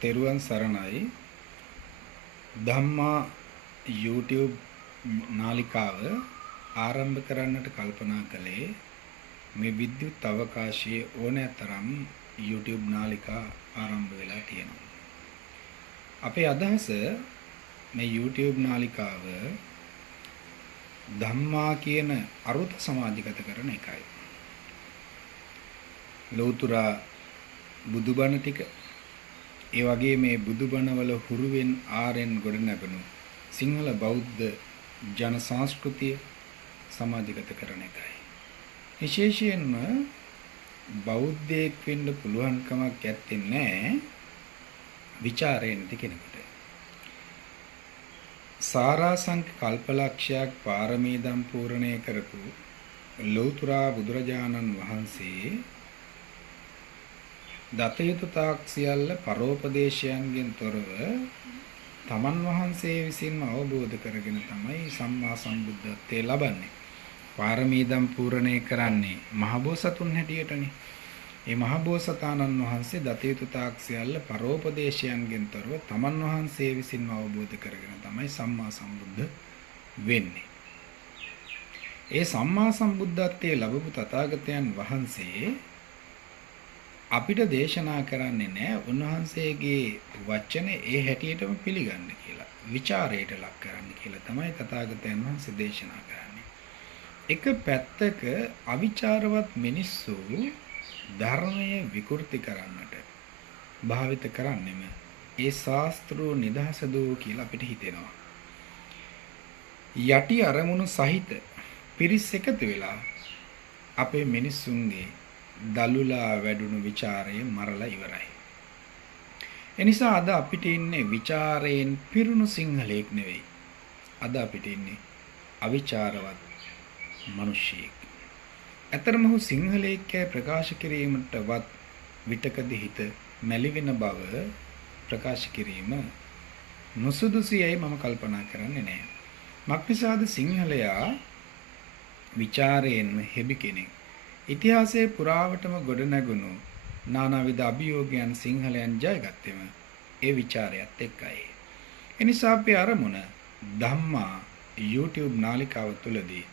තෙරුවන් සරණයි. ධම්මා YouTube නාලිකාව ආරම්භ කරන්නට කල්පනා කළේ මේ විද්‍යුත් අවකාශයේ ඕනෑතරම් YouTube නාලිකා ආරම්භ වෙලා තියෙනවා. අපේ අදහස මේ YouTube නාලිකාව ධම්මා කියන අරුත සමාජගත කරන එකයි. ලෞතර බුදුබණ ටික ඒ වගේ මේ බුදුබණවල හුරුවෙන් ආරෙන් ගොඩ නැගුණු සිංහල බෞද්ධ ජන සංස්කෘතිය සමාජගත කරන එකයි. විශේෂයෙන්ම බෞද්ධයෙක් වෙන්න පුළුවන්කමක් ඇත්තේ නැහැ ਵਿਚාරයෙන් කෙනෙකුට. සාරාංශක කල්පලක්ෂයක් පාරමී දම් පූර්ණේ කරපු ලෞතර බුදුරජාණන් වහන්සේ දතයුතු තාක් සියල්ල පරෝපදේශයන්ගෙන් තොරව තමන් වහන්සේ විසින්ම අවබෝධ කරගෙන තමයි සම්මා සම්බුද්ධත්වයේ ලබන්නේ. පාරමී දම් පූර්ණේ කරන්නේ මහබෝසතුන් හැටියටනේ. මේ මහබෝසතාණන් වහන්සේ දතයුතු තාක් සියල්ල පරෝපදේශයන්ගෙන් තොරව තමන් වහන්සේ විසින්ම අවබෝධ කරගෙන තමයි සම්මා සම්බුද්ධ වෙන්නේ. ඒ සම්මා සම්බුද්ධත්වයේ ලැබපු තථාගතයන් වහන්සේ අපිට දේශනා කරන්නේ නැහැ උන්වහන්සේගේ වචන ඒ හැටියටම පිළිගන්න කියලා. ਵਿਚාරයට ලක් කරන්න කියලා තමයි තථාගතයන් වහන්සේ දේශනා කරන්නේ. එක පැත්තක අවිචාරවත් මිනිස්සු ධර්මය විකෘති කරන්නට භාවිත කරන්නෙම ඒ ශාස්ත්‍රෝ නිදහස දෝ කියලා අපිට හිතෙනවා. යටි අරමුණු සහිත පිරිස් එකතු වෙලා අපේ මිනිස්සුන්ගේ දලුලා වැඩුණු ਵਿਚාරය මරලා ඉවරයි. එනිසා අද අපිට ඉන්නේ ਵਿਚාරයෙන් පිරුණු සිංහලෙක් නෙවෙයි. අද අපිට ඉන්නේ අවිචාරවත් මිනිසෙක්. අතරම ඔහු සිංහලෙක් ප්‍රකාශ කිරීමටවත් විතකදී හිත මැලි වෙන බව ප්‍රකාශ කිරීම නොසුදුසුයයි මම කල්පනා කරන්නේ නැහැ. මක්නිසාද සිංහලයා ਵਿਚාරයෙන්ම හෙබි කෙනෙක්. ඉතිහාසයේ පුරාවටම ගොඩ නැගුණු නානාවිධ අභියෝගයන් සිංහලයන් ජයගත්තෙම ඒ ਵਿਚාරයත් එක්කයි. එනිසා අපේ අරමුණ ධම්මා YouTube නාලිකාව තුලදී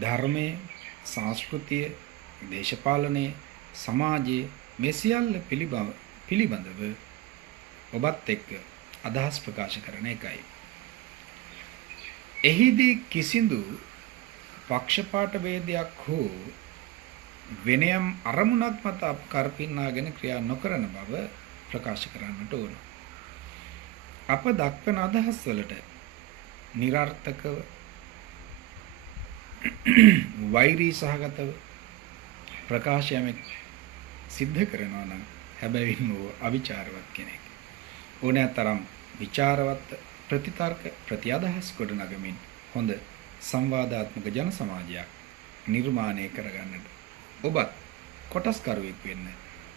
ධර්මයේ, සංස්කෘතිය, දේශපාලනයේ, සමාජයේ මේ සියල්ල පිළිබඳව ඔබත් එක්ක අදහස් ප්‍රකාශ කරන එකයි. එහිදී කිසිදු පක්ෂපාත වේදයක් හෝ වෙනයම් අරමුණක් මත කරපින්නාගෙන ක්‍රියා නොකරන බව ප්‍රකාශ කරන්නට ඕන. අප දක්වන අදහස් වලට નિરර්ථකව වෛරී සහගතව ප්‍රකාශයක් සිද්ධ කරනවා නම් හැබැයිම අවිචාරවත් කෙනෙක්. ඕනෑතරම් විචාරවත් ප්‍රතිතර්ක ප්‍රතිඅදහස් කොට නගමින් හොඳ සංවාදාත්මක ජන සමාජයක් නිර්මාණය කරගන්නට ඔබත් කොටස්කරුවෙක් වෙන්න.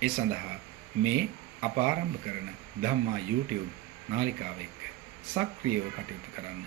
ඒ සඳහා මේ අප ආරම්භ කරන ධම්මා YouTube නාලිකාව එක්ක සක්‍රියව කටයුතු කරන්න.